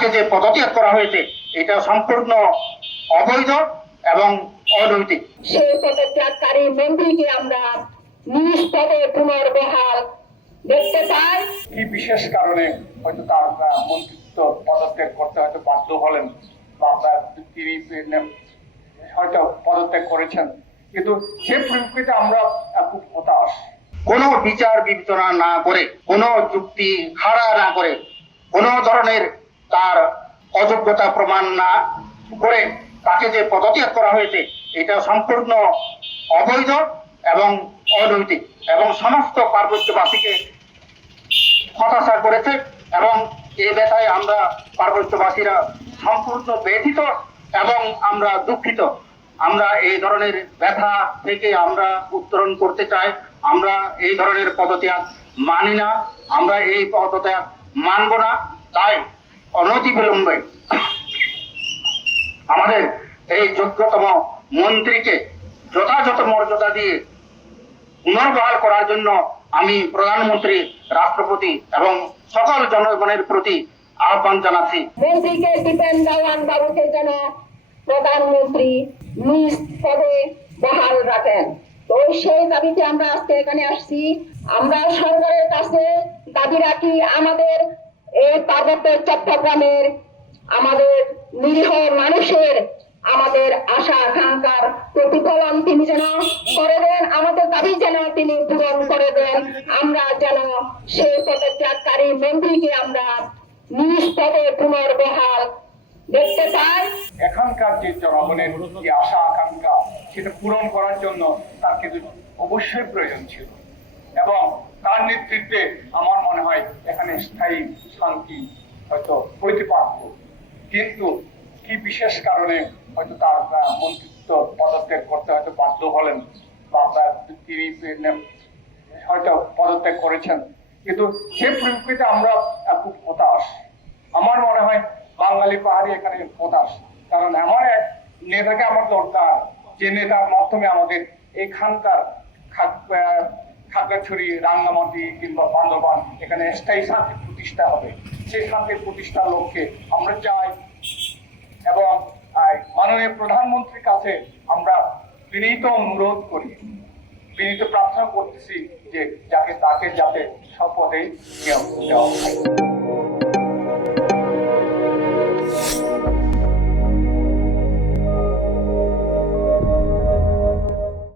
তাকে যে পদত্যাগ করা হয়েছে এটা সম্পূর্ণ অবৈধ এবং অনৈতিক। সেই পদত্যাগকারী মন্ত্রীকে আমরা নিজ পদে পুনর্বহাল দেখতে চাই। কি বিশেষ কারণে হয়তো তার মন্ত্রিত্ব পদত্যাগ করতে হয়তো বাধ্য হলেন বা তিনি হয়তো পদত্যাগ করেছেন, কিন্তু সে পরিপ্রেক্ষিতে আমরা খুব হতাশ। কোনো বিচার বিবেচনা না করে, কোনো যুক্তি খাড়া না করে, কোনো ধরনের তার অযোগ্যতা প্রমাণ না করে তাকে যে পদত্যাগ করা হয়েছে এটা সম্পূর্ণ অবৈধ এবং অনৈতিক এবং সমস্ত পার্বত্যবাসীকে হতাশা করেছে এবং এই ব্যথায় আমরা পার্বত্যবাসীরা সম্পূর্ণ ব্যথিত এবং আমরা দুঃখিত। আমরা এই ধরনের ব্যথা থেকে আমরা উত্তরণ করতে চাই। আমরা এই ধরনের পদত্যাগ মানি না, আমরা এই পদত্যাগ মানব না। তাই অনতিবিলম্বে আমাদের এই যোগ্যতম মন্ত্রীকে যথাযথ মর্যাদা দিয়ে পুনর্বহাল করার জন্য আমি প্রধানমন্ত্রী, রাষ্ট্রপতি এবং সকল জনগণের প্রতি আহ্বান জানাচ্ছি। মন্ত্রীকে দীপেন দেওয়ান বাবুকে যেন প্রধানমন্ত্রী নিজ পদে বহাল রাখেন। তো সেই দাবিতে আমরা আজকে এখানে আসছি। আমরা সরকারের কাছে দাবি রাখি, আমাদের এই পার্বত্য চট্টগ্রামের আমাদের নিরীহ মানুষের আমাদের আশা আকাঙ্ক্ষার প্রতিফলন তিনি যেন করে দেন, আমাদের দাবি যেন তিনি পূরণ করে দেন। আমরা যেন সেই পদত্যাগকারী মন্ত্রীকে আমরা নিজ পদে পুনর্বহাল দেখতে চাই। এখানকার যে জনগণের যে আশা আকাঙ্ক্ষা সেটা পূরণ করার জন্য তার কিন্তু অবশ্যই প্রয়োজন ছিল এবং তার নেতৃত্বে আমার মনে হয় এখানে স্থায়ী শান্তি হয়তো হইতে পারত, কিন্তু কি বিশেষ কারণে হয়তো তার মন্ত্রিত্ব পদত্যাগ করতে হয়তো বাধ্য হলেন বা তিনি হয়তো পদত্যাগ করেছেন, কিন্তু সে পরিপ্রেক্ষিতে আমরা খুব হতাশ। আমার মনে হয় বাঙালি পাহাড়ি এখানে হতাশ, কারণ এমন এক নেতাকে আমার দরকার যে নেতার মাধ্যমে আমাদের এখানকার খাগড়াছড়ি, রাঙ্গামাটি কিংবা বান্দরবান এখানে স্থায়ী শান্তি প্রতিষ্ঠা হবে। সেই শান্তির প্রতিষ্ঠার লক্ষ্যে আমরা চাই এবং মাননীয় প্রধানমন্ত্রীর কাছে আমরা বিনীত অনুরোধ করি, বিনীত প্রার্থনা করতেছি যে তাকে যাতে শপথে দেওয়া হয়।